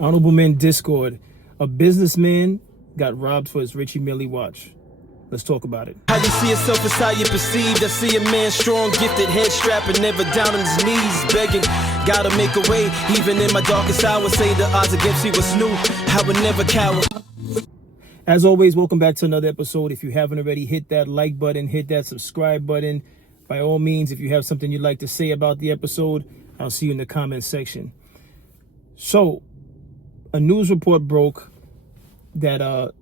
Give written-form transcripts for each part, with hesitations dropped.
Honorable Men Discord. A businessman got robbed for his Richard Millie watch. Let's talk about it. How you see yourself is how you perceived. I see a man strong, gifted, head strapping, never down on his knees, begging. Gotta make a way, even in my darkest hour. Say the odds against me was new. I would never cower. As always, welcome back to another episode. If you haven't already, hit that like button, hit that subscribe button. By all means, if you have something you'd like to say about the episode, I'll see you in the comment section. So, a news report broke that a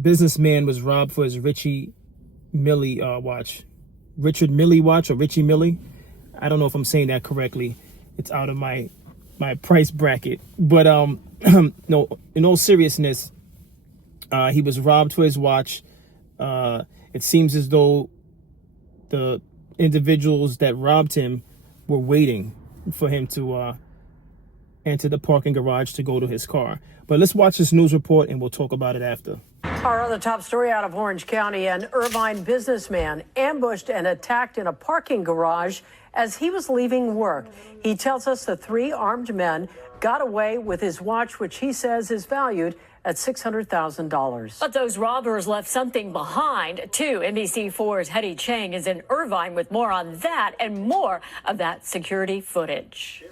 businessman was robbed for his Richie Millie watch. Richard Millie watch or Richie Millie. I don't know if I'm saying that correctly. It's out of my price bracket. But no, in all seriousness, he was robbed for his watch. It seems as though the individuals that robbed him were waiting for him to enter the parking garage to go to his car. But let's watch this news report and we'll talk about it after. Our other top story out of Orange County, an Irvine businessman ambushed and attacked in a parking garage as he was leaving work. He tells us the three armed men got away with his watch, which he says is valued at $600,000. But those robbers left something behind, too. NBC4's Hetty Chang is in Irvine with more on that and more of that security footage.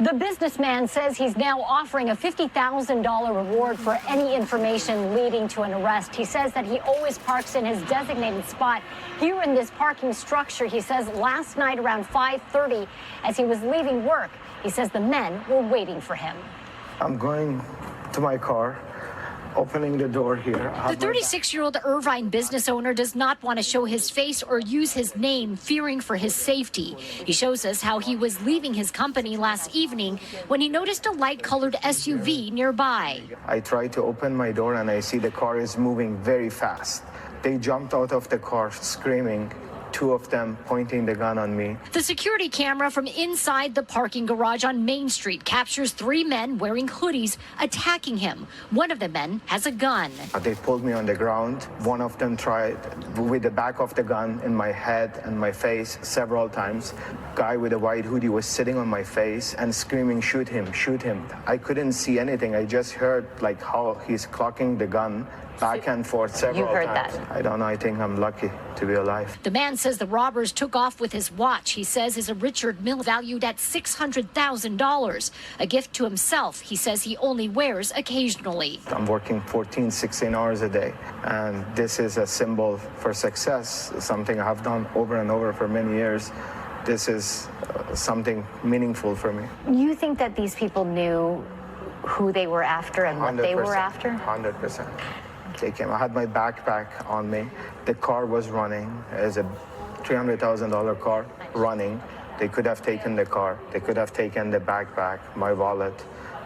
The businessman says he's now offering a $50,000 reward for any information leading to an arrest. He says that he always parks in his designated spot here in this parking structure. He says last night around 5:30, as he was leaving work, he says the men were waiting for him. I'm going to my car, opening the door here. The 36-year-old Irvine business owner does not want to show his face or use his name, fearing for his safety. He shows us how he was leaving his company last evening when he noticed a light-colored SUV nearby. I try to open my door and I see the car is moving very fast. They jumped out of the car screaming, two of them pointing the gun on me. The security camera from inside the parking garage on Main Street captures three men wearing hoodies attacking him. One of the men has a gun. They pulled me on the ground. One of them tried with the back of the gun in my head and my face several times. Guy with a white hoodie was sitting on my face and screaming, shoot him, shoot him. I couldn't see anything. I just heard like how he's clocking the gun back and forth several times. You heard that? I don't know. I think I'm lucky to be alive. The man says the robbers took off with his watch. He says is a Richard Millie valued at $600,000. A gift to himself. He says he only wears occasionally. I'm working 14, 16 hours a day. And this is a symbol for success, something I have done over and over for many years. This is something meaningful for me. You think that these people knew who they were after and what they were after? 100%. They came. I had my backpack on me. The car was running. It's a $300,000 car running. They could have taken the car. They could have taken the backpack, my wallet.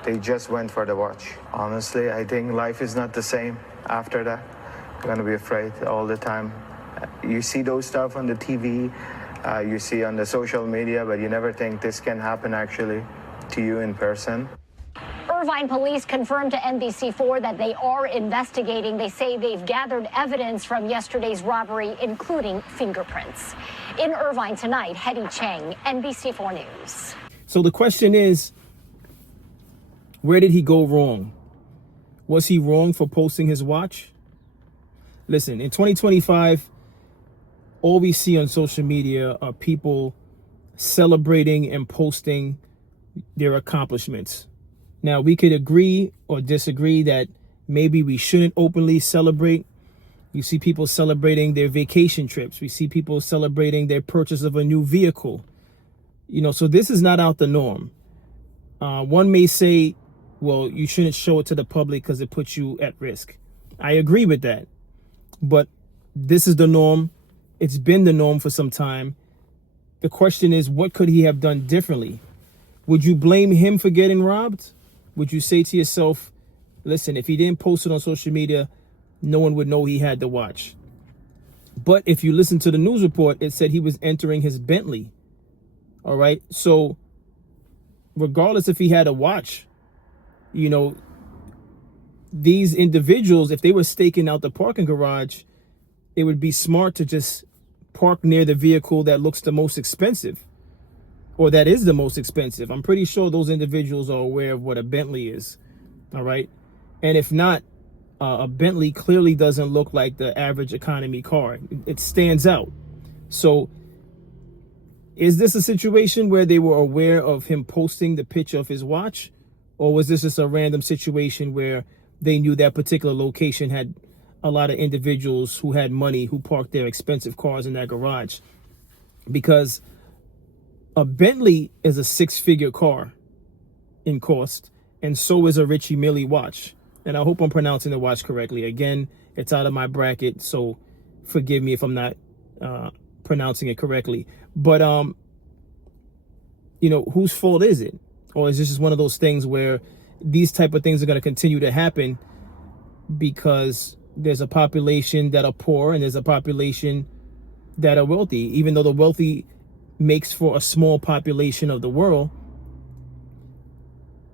They just went for the watch. Honestly, I think life is not the same after that. I'm going to be afraid all the time. You see those stuff on the TV, you see on the social media, but you never think this can happen actually to you in person. Irvine police confirmed to NBC4 that they are investigating. They say they've gathered evidence from yesterday's robbery, including fingerprints. In Irvine tonight, Hetty Chang, NBC4 News. So the question is, where did he go wrong? Was he wrong for posting his watch? Listen, in 2025, all we see on social media are people celebrating and posting their accomplishments. Now, we could agree or disagree that maybe we shouldn't openly celebrate. You see people celebrating their vacation trips. We see people celebrating their purchase of a new vehicle. You know, so this is not out the norm. One may say, well, you shouldn't show it to the public because it puts you at risk. I agree with that. But this is the norm. It's been the norm for some time. The question is, what could he have done differently? Would you blame him for getting robbed? Would you say to yourself, listen, if he didn't post it on social media, no one would know he had the watch? But if you listen to the news report, it said he was entering his Bentley. All right. So regardless if he had a watch, you know, these individuals, if they were staking out the parking garage, it would be smart to just park near the vehicle that looks the most expensive, or that is the most expensive. I'm pretty sure those individuals are aware of what a Bentley is. All right. And if not, a Bentley clearly doesn't look like the average economy car. It stands out. So is this a situation where they were aware of him posting the picture of his watch? Or was this just a random situation where they knew that particular location had a lot of individuals who had money who parked their expensive cars in that garage? Because a Bentley is a 6-figure car in cost, and so is a Richie Millie watch. And I hope I'm pronouncing the watch correctly. Again, it's out of my bracket, so forgive me if I'm not pronouncing it correctly. But whose fault is it? Or is this just one of those things where these type of things are going to continue to happen because there's a population that are poor and there's a population that are wealthy? Even though the wealthy makes for a small population of the world,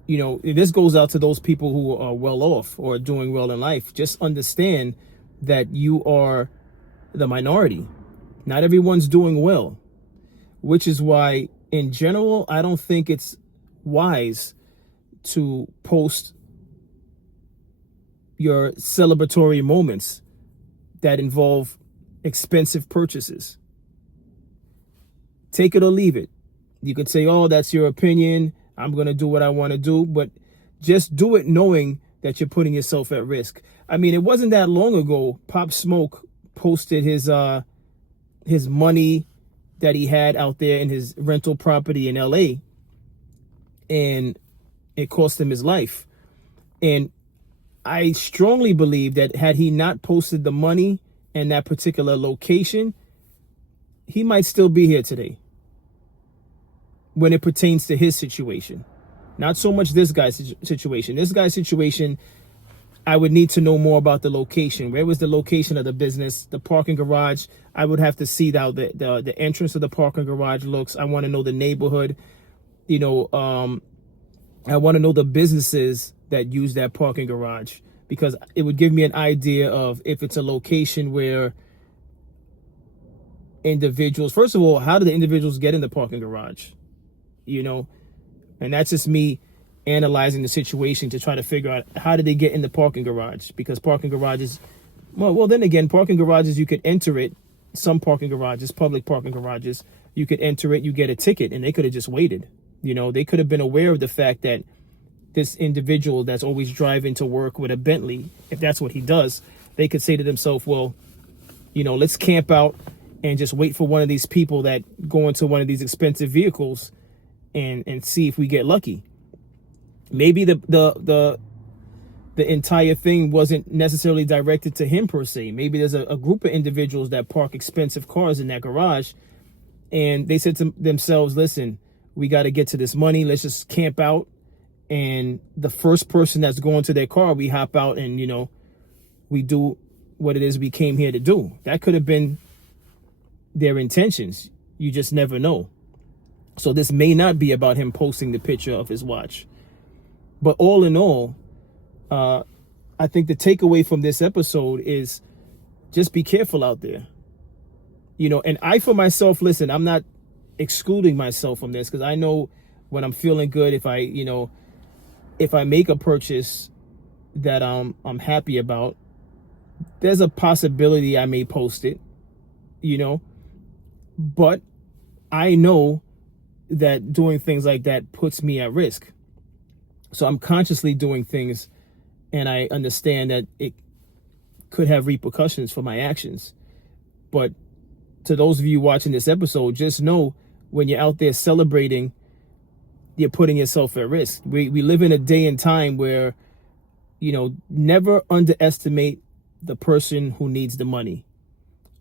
this goes out to those people who are well off or doing well in life. Just understand that you are the minority. Not everyone's doing well, which is why in general, I don't think it's wise to post your celebratory moments that involve expensive purchases. Take it or leave it. You could say, oh, that's your opinion. I'm going to do what I want to do. But just do it knowing that you're putting yourself at risk. I mean, it wasn't that long ago, Pop Smoke posted his money that he had out there in his rental property in LA. And it cost him his life. And I strongly believe that had he not posted the money in that particular location, he might still be here today when it pertains to his situation. Not so much this guy's situation. This guy's situation, I would need to know more about the location. Where was the location of the business? The parking garage, I would have to see how the entrance of the parking garage looks. I want to know the neighborhood. I want to know the businesses that use that parking garage, because it would give me an idea of if it's a location where individuals, first of all, how do the individuals get in the parking garage? And that's just me analyzing the situation to try to figure out how did they get in the parking garage, because parking garages, well, then again, parking garages, you could enter it. Some parking garages, public parking garages, you could enter it, you get a ticket, and they could have just waited. They could have been aware of the fact that this individual that's always driving to work with a Bentley, if that's what he does, they could say to themselves, well, let's camp out and just wait for one of these people that go into one of these expensive vehicles and see if we get lucky. Maybe the entire thing wasn't necessarily directed to him per se. Maybe there's a group of individuals that park expensive cars in that garage, and they said to themselves, listen, we got to get to this money. Let's just camp out. And the first person that's going to their car, we hop out and, we do what it is we came here to do. That could have been their intentions. You just never know. So this may not be about him posting the picture of his watch. But all in all, I think the takeaway from this episode is just be careful out there. And I, for myself, listen, I'm not excluding myself from this, because I know when I'm feeling good, if I make a purchase that I'm happy about, there's a possibility I may post it, but I know that doing things like that puts me at risk. So I'm consciously doing things, and I understand that it could have repercussions for my actions. But to those of you watching this episode, just know when you're out there celebrating, you're putting yourself at risk. We live in a day and time where, never underestimate the person who needs the money,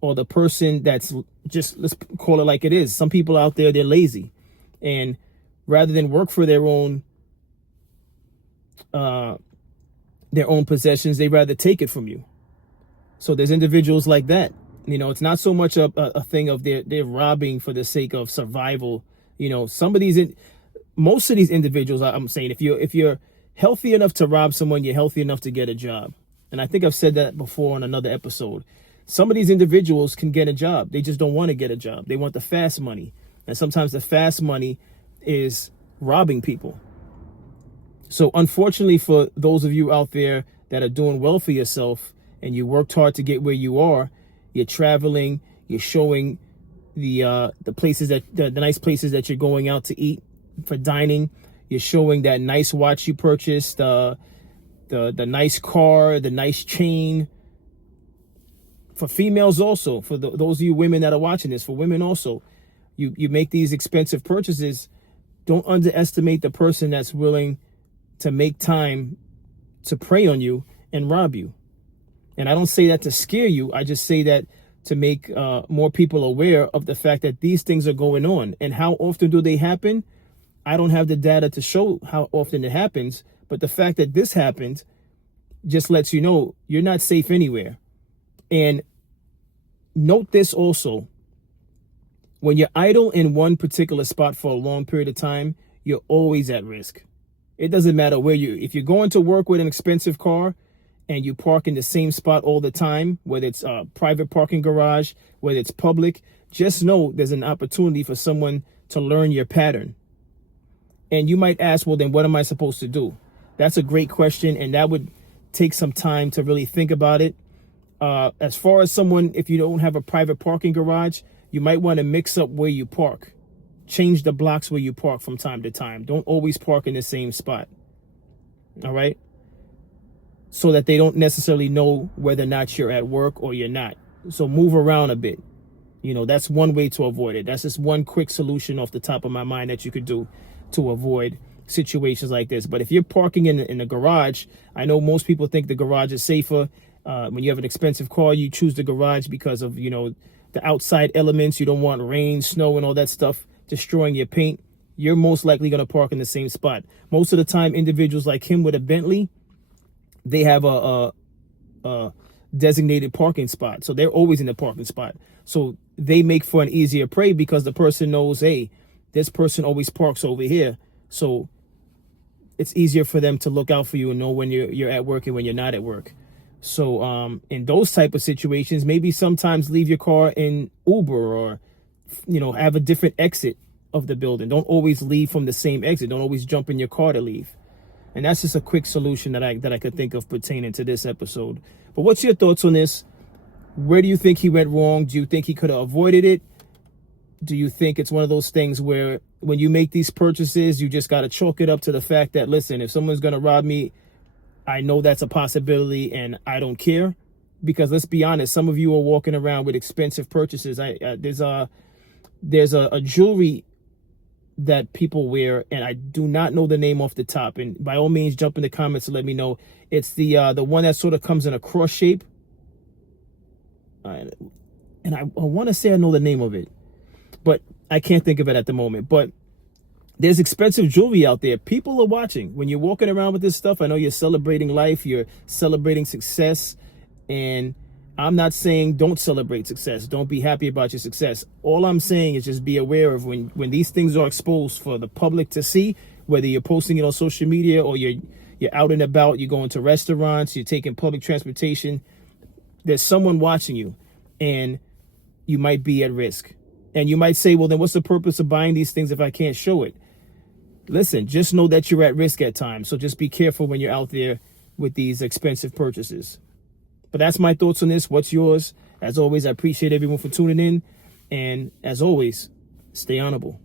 or the person that's just, let's call it like it is. Some people out there, they're lazy, and rather than work for their own possessions, they rather take it from you. So there's individuals like that. It's not so much a thing of they're robbing for the sake of survival. Most of these individuals, I'm saying, if you're healthy enough to rob someone, you're healthy enough to get a job. And I think I've said that before on another episode. Some of these individuals can get a job. They just don't want to get a job. They want the fast money. And sometimes the fast money is robbing people. So unfortunately for those of you out there that are doing well for yourself and you worked hard to get where you are, you're traveling, you're showing the places that the nice places that you're going out to eat for dining, you're showing that nice watch you purchased, the nice car, the nice chain. For females also, for those of you women that are watching this, for women also, you make these expensive purchases. Don't underestimate the person that's willing to make time to prey on you and rob you. And I don't say that to scare you. I just say that to make more people aware of the fact that these things are going on. And how often do they happen? I don't have the data to show how often it happens, but the fact that this happened just lets you know you're not safe anywhere. And note this also, when you're idle in one particular spot for a long period of time, you're always at risk. It doesn't matter if you're going to work with an expensive car and you park in the same spot all the time, whether it's a private parking garage, whether it's public, just know there's an opportunity for someone to learn your pattern. And you might ask, well, then what am I supposed to do? That's a great question, and that would take some time to really think about it. As far as someone, if you don't have a private parking garage, you might want to mix up where you park. Change the blocks where you park from time to time. Don't always park in the same spot. All right? So that they don't necessarily know whether or not you're at work or you're not. So move around a bit. You know, that's one way to avoid it. That's just one quick solution off the top of my mind that you could do to avoid situations like this. But if you're parking in the garage, I know most people think the garage is safer. When you have an expensive car, you choose the garage because of, the outside elements. You don't want rain, snow, and all that stuff destroying your paint. You're most likely going to park in the same spot. Most of the time, individuals like him with a Bentley, they have a designated parking spot. So they're always in the parking spot. So they make for an easier prey because the person knows, hey, this person always parks over here. So it's easier for them to look out for you and know when you're at work and when you're not at work. So in those type of situations, maybe sometimes leave your car in Uber or, have a different exit of the building. Don't always leave from the same exit. Don't always jump in your car to leave. And that's just a quick solution that I could think of pertaining to this episode. But what's your thoughts on this? Where do you think he went wrong? Do you think he could have avoided it? Do you think it's one of those things where when you make these purchases, you just got to chalk it up to the fact that, listen, if someone's going to rob me, I know that's a possibility and I don't care? Because let's be honest, some of you are walking around with expensive purchases. There's a jewelry that people wear, and I do not know the name off the top. And by all means, jump in the comments to let me know. It's the one that sort of comes in a cross shape. And I want to say I know the name of it, but I can't think of it at the moment. But there's expensive jewelry out there. People are watching. When you're walking around with this stuff, I know you're celebrating life, you're celebrating success, and I'm not saying don't celebrate success. Don't be happy about your success. All I'm saying is just be aware of when these things are exposed for the public to see, whether you're posting it on social media or you're out and about, you're going to restaurants, you're taking public transportation, there's someone watching you and you might be at risk. And you might say, well, then what's the purpose of buying these things if I can't show it? Listen, just know that you're at risk at times. So just be careful when you're out there with these expensive purchases. But that's my thoughts on this. What's yours? As always, I appreciate everyone for tuning in. And as always, stay honorable.